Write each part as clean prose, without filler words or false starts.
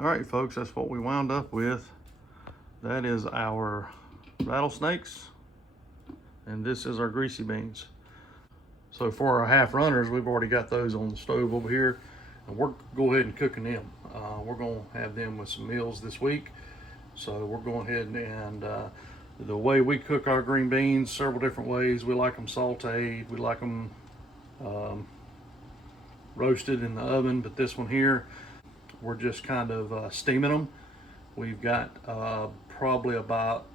All right, folks, that's what we wound up with. That is our rattlesnakes, and this is our greasy beans. So for our half runners, we've already got those on the stove over here, and we're go ahead and cooking them. We're gonna have them with some meals this week. So we're going ahead and the way we cook our green beans, several different ways. We like them sauteed, we like them roasted in the oven, but this one here, we're just kind of steaming them. We've got probably about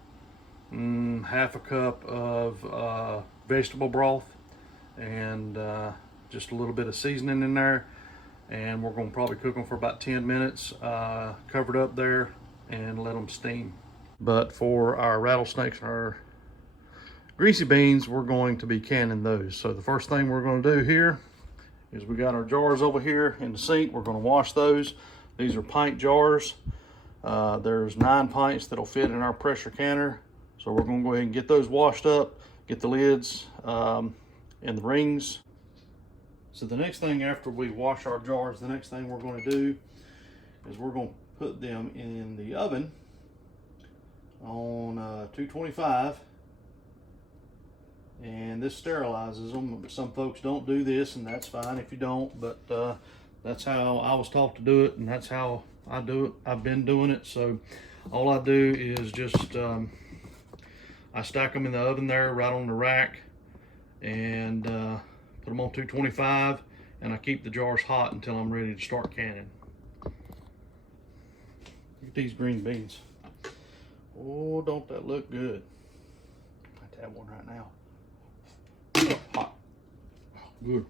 half a cup of vegetable broth and just a little bit of seasoning in there, and we're going to probably cook them for about 10 minutes covered up there and let them steam. But for our rattlesnakes and our greasy beans, we're going to be canning those. So the first thing we're going to do here is we got our jars over here in the sink. We're going to wash those. These are pint jars. There's 9 pints that'll fit in our pressure canner. So we're going to go ahead and get those washed up, get the lids and the rings. So the next thing after we wash our jars, the next thing we're going to do is we're going to put them in the oven on 225, and this sterilizes them. Some folks don't do this, and that's fine if you don't, but that's how I was taught to do it, and that's how I do it. I've been doing it. So all I do is just I stack them in the oven there right on the rack, and put them on 225, and I keep the jars hot until I'm ready to start canning. Look at these green beans. Oh, don't that look good? I have to have one right now. Oh, hot. Good.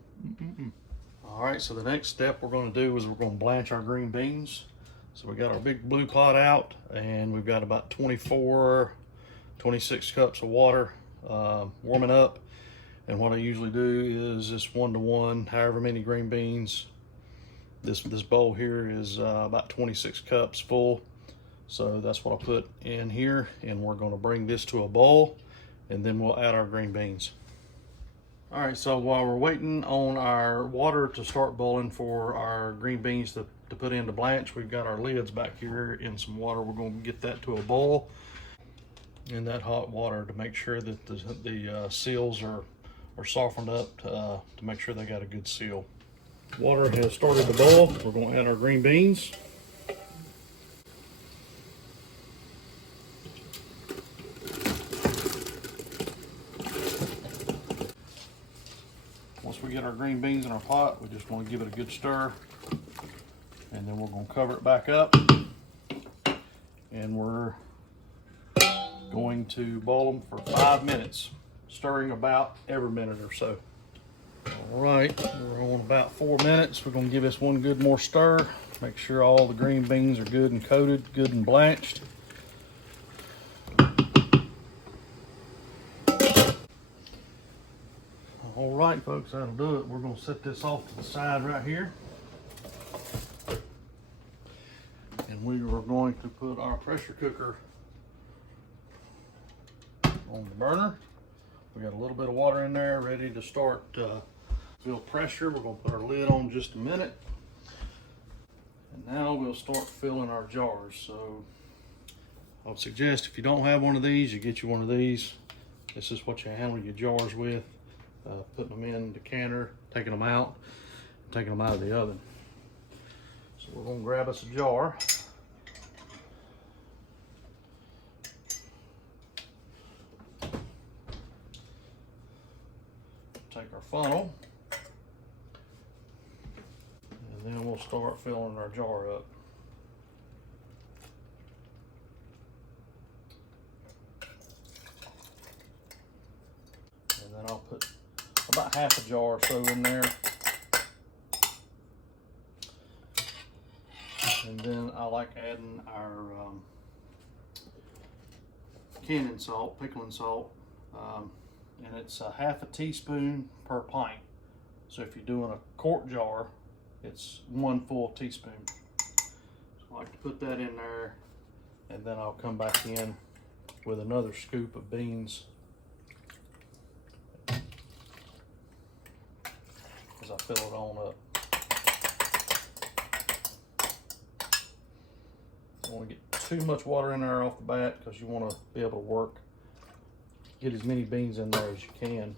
All right, so the next step we're going to do is we're going to blanch our green beans. So we got our big blue pot out, and we've got about 26 cups of water warming up. And what I usually do is just 1-to-1, however many green beans. This bowl here is about 26 cups full. So that's what I'll put in here, and we're going to bring this to a boil, and then we'll add our green beans. All right, so while we're waiting on our water to start boiling for our green beans to put into blanch, we've got our lids back here in some water. We're going to get that to a boil in that hot water to make sure that the seals are softened up to make sure they got a good seal. Water has started to boil. We're going to add our green beans. Once we get our green beans in our pot, we just want to give it a good stir, and then we're going to cover it back up, and we're going to boil them for 5 minutes, stirring about every minute or so. All right, we're on about 4 minutes. We're going to give this one good more stir, make sure all the green beans are good and coated, good and blanched. All right, folks, that'll do it. We're going to set this off to the side right here. And we are going to put our pressure cooker on the burner. We got a little bit of water in there ready to start feel pressure. We're going to put our lid on just a minute. And now we'll start filling our jars. So I would suggest if you don't have one of these, you get you one of these. This is what you handle your jars with. Putting them in the canner, taking them out, taking them out of the oven. So we're going to grab us a jar. Take our funnel, and then we'll start filling our jar up. And then I'll put about half a jar or so in there. And then I like adding our canning salt, pickling salt, and it's a half a teaspoon per pint. So if you're doing a quart jar, it's 1 full teaspoon. So I like to put that in there, and then I'll come back in with another scoop of beans as I fill it on up. don't want to get too much water in there off the bat because you want to be able to work, get as many beans in there as you can.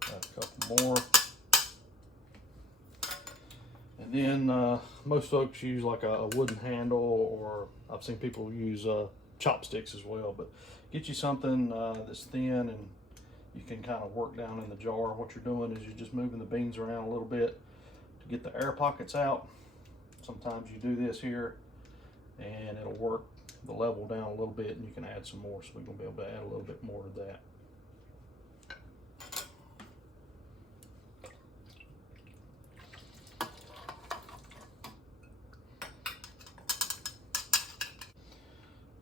Got a couple more. And then most folks use like a wooden handle, or I've seen people use chopsticks as well, but get you something that's thin and you can kind of work down in the jar. What you're doing is you're just moving the beans around a little bit to get the air pockets out. Sometimes you do this here and it'll work the level down a little bit, and you can add some more. So we're gonna be able to add a little bit more to that.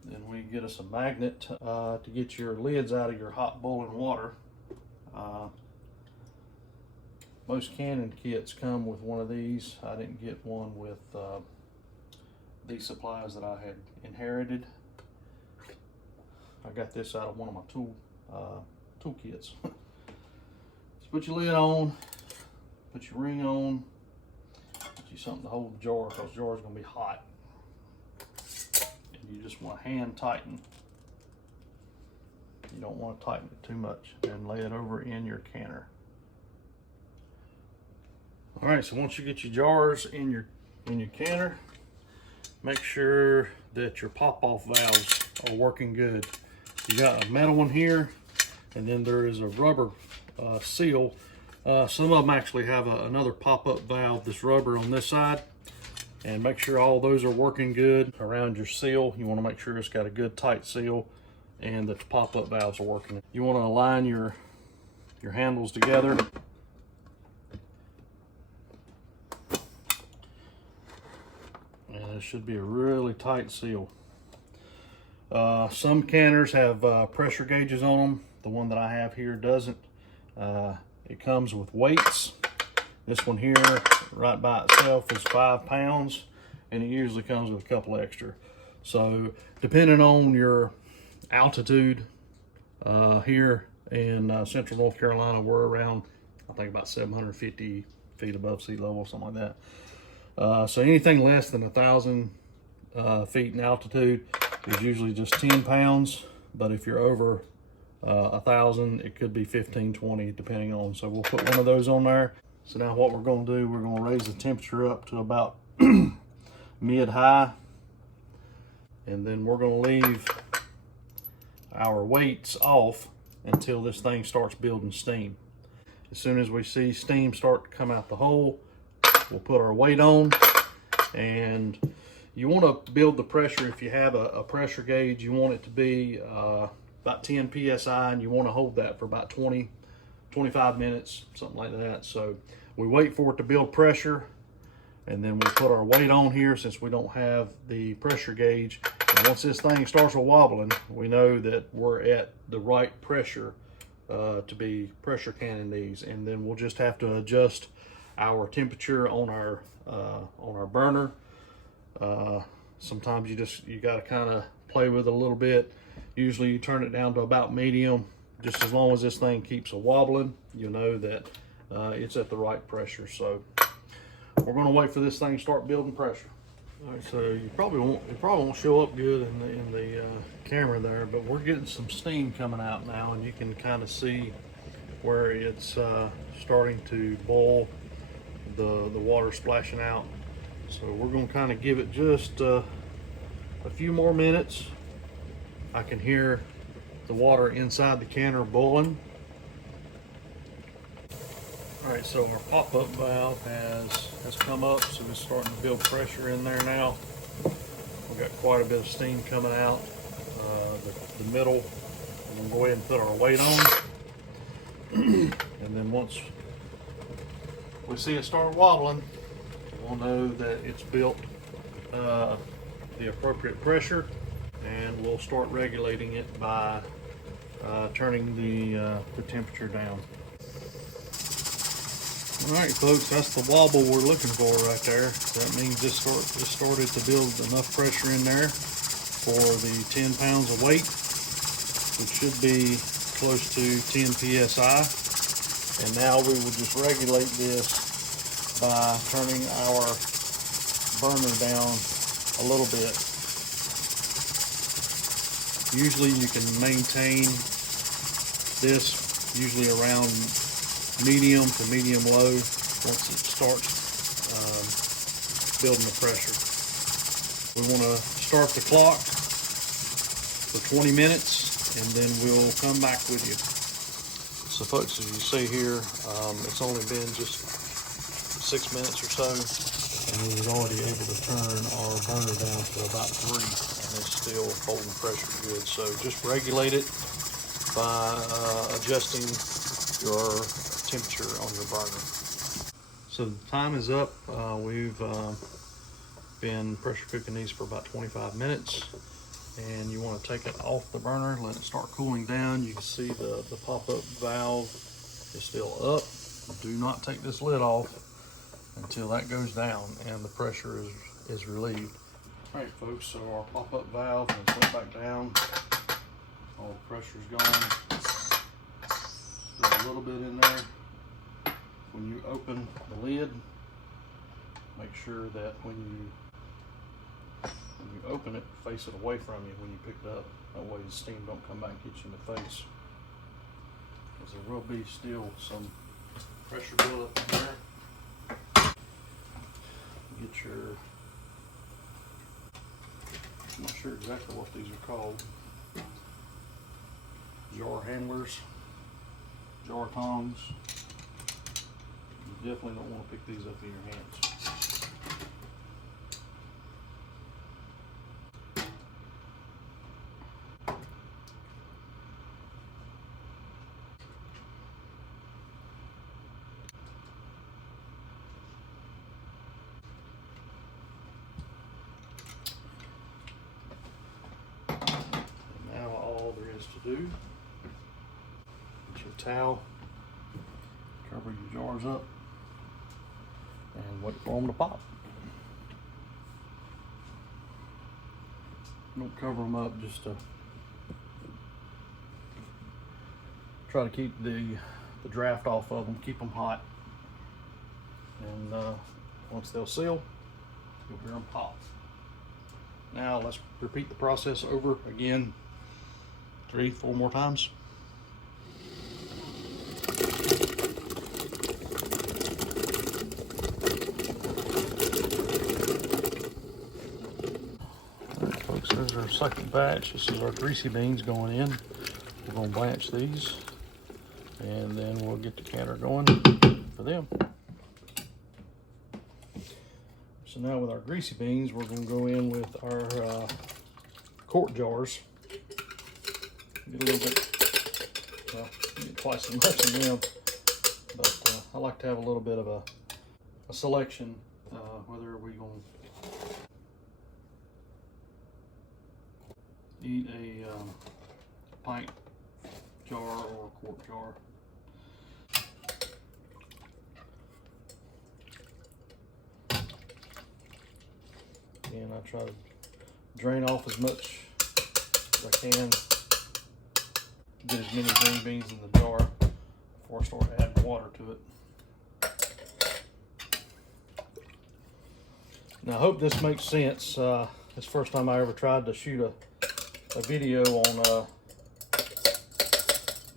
Then we get us a magnet to get your lids out of your hot boiling water. Most canning kits come with one of these. I didn't get one with these supplies that I had inherited. I got this out of one of my tool kits. Just put your lid on, put your ring on, get you something to hold the jar, because the jar is going to be hot. And you just want to hand tighten. You don't want to tighten it too much. And lay it over in your canner. All right, so once you get your jars in your canner, make sure that your pop-off valves are working good. You got a metal one here, and then there is a rubber seal. Some of them actually have another pop-up valve that's rubber on this side. And make sure all those are working good around your seal. You want to make sure it's got a good tight seal and that the pop-up valves are working. You want to align your handles together. And it should be a really tight seal. Some canners have pressure gauges on them. The one that I have here doesn't. It comes with weights. This one here, right by itself, is 5 pounds, and it usually comes with a couple extra. So, depending on your altitude, here in Central North Carolina, we're around, I think, about 750 feet above sea level, something like that. So anything less than 1,000 feet in altitude is usually just 10 pounds. But if you're over 1,000, it could be 15, 20, depending on. So we'll put one of those on there. So now what we're going to do, we're going to raise the temperature up to about mid-high. And then we're going to leave our weights off until this thing starts building steam. As soon as we see steam start to come out the hole, we'll put our weight on. And you want to build the pressure. If you have a pressure gauge, you want it to be about 10 psi, and you want to hold that for about 25 minutes, something like that. So we wait for it to build pressure, and then we put our weight on here since we don't have the pressure gauge. And once this thing starts wobbling, we know that we're at the right pressure to be pressure canning these. And then we'll just have to adjust our temperature on our burner. Sometimes you got to kind of play with it a little bit. Usually you turn it down to about medium. Just as long as this thing keeps a wobbling, you know that it's at the right pressure. So we're going to wait for this thing to start building pressure. All right, so it probably won't show up good in the camera there, but we're getting some steam coming out now, and you can kind of see where it's starting to boil. The water splashing out. So we're going to kind of give it just a few more minutes. I can hear the water inside the canner boiling. All right, so our pop-up valve has come up, so it's starting to build pressure in there now. We've got quite a bit of steam coming out. The middle, we're going to go ahead and put our weight on. And then once we see it start wobbling, we'll know that it's built the appropriate pressure, and we'll start regulating it by turning the temperature down. All right, folks, that's the wobble we're looking for right there. That means this started to build enough pressure in there for the 10 pounds of weight, which should be close to 10 psi. And now we will just regulate this by turning our burner down a little bit. Usually you can maintain this usually around medium to medium low once it starts building the pressure. We want to start the clock for 20 minutes and then we'll come back with you. So folks, as you see here, it's only been just 6 minutes or so, and we was already able to turn our burner down to about 3, and it's still holding pressure good. So just regulate it by adjusting your temperature on your burner. So the time is up. We've been pressure cooking these for about 25 minutes, and you want to take it off the burner, let it start cooling down. You can see the pop-up valve is still up. Do not take this lid off until that goes down and the pressure is relieved. All right, folks, so our pop-up valve has went back down. All the pressure's gone. Still a little bit in there. When you open the lid, make sure that when you open it, face it away from you when you pick it up. That way the steam don't come back and hit you in the face. Because there will be still some pressure buildup in there. Get your, I'm not sure exactly what these are called, jar handlers, jar tongs. You definitely don't want to pick these up in your hands. To do, get your towel, cover your jars up, and wait for them to pop. Don't cover them up, just to try to keep the draft off of them, keep them hot, and once they'll seal, you'll hear them pop. Now let's repeat the process over again 3-4 more times. Alright folks, there's our second batch. This is our greasy beans going in. We're going to blanch these and then we'll get the canner going for them. So now with our greasy beans, we're going to go in with our quart jars. Get a little bit, well, get twice as much in them, but I like to have a little bit of a selection, whether we're going to eat a pint jar or a quart jar. And I try to drain off as much as I can. Get as many green beans in the jar before I start adding water to it. Now I hope this makes sense. It's the first time I ever tried to shoot a video on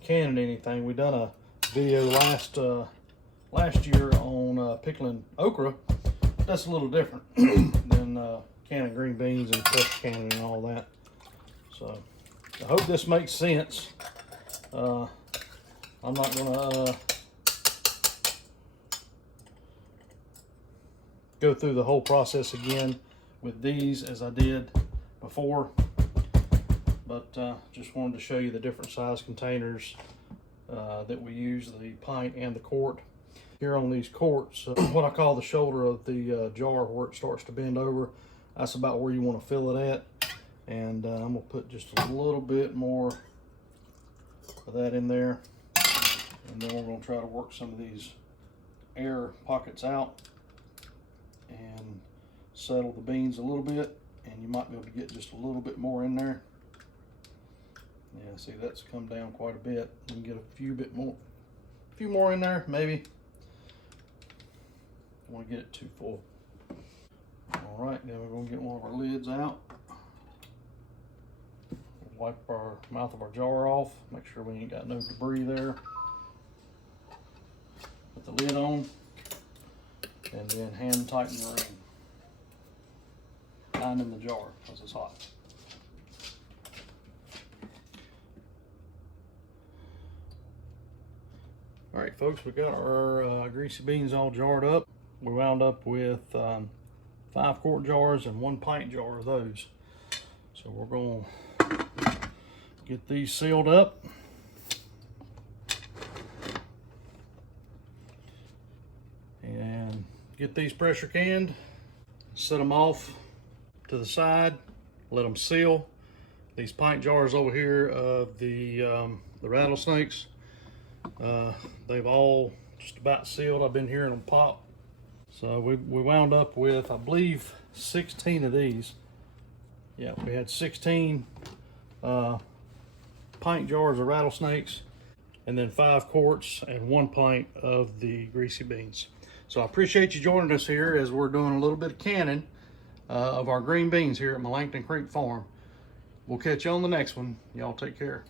canning anything. We done a video last year on pickling okra. That's a little different than canning green beans and fresh canning and all that. So I hope this makes sense. I'm not gonna go through the whole process again with these as I did before, but just wanted to show you the different size containers that we use, the pint and the quart. Here on these quarts, what I call the shoulder of the jar where it starts to bend over, that's about where you want to fill it at. And I'm gonna put just a little bit more of that in there, and then we're going to try to work some of these air pockets out and settle the beans a little bit, and you might be able to get just a little bit more in there. Yeah, see, that's come down quite a bit. You can get a few more in there, maybe. Don't want to get it too full. All All right, now we're gonna get one of our lids out. Wipe our mouth of our jar off. Make sure we ain't got no debris there. Put the lid on, and then hand tighten the ring. Line in the jar because it's hot. All right, folks, we got our greasy beans all jarred up. We wound up with 5-quart jars and 1 pint jar of those. So we're going to get these sealed up. And get these pressure canned. Set them off to the side. Let them seal. These pint jars over here of the rattlesnakes, they've all just about sealed. I've been hearing them pop. So we wound up with, I believe, 16 of these. Yeah, we had 16 pint jars of rattlesnakes, and then 5 quarts and 1 pint of the greasy beans. So I appreciate you joining us here as we're doing a little bit of canning of our green beans here at Melanchthon Creek Farm. We'll catch you on the next one. Y'all take care.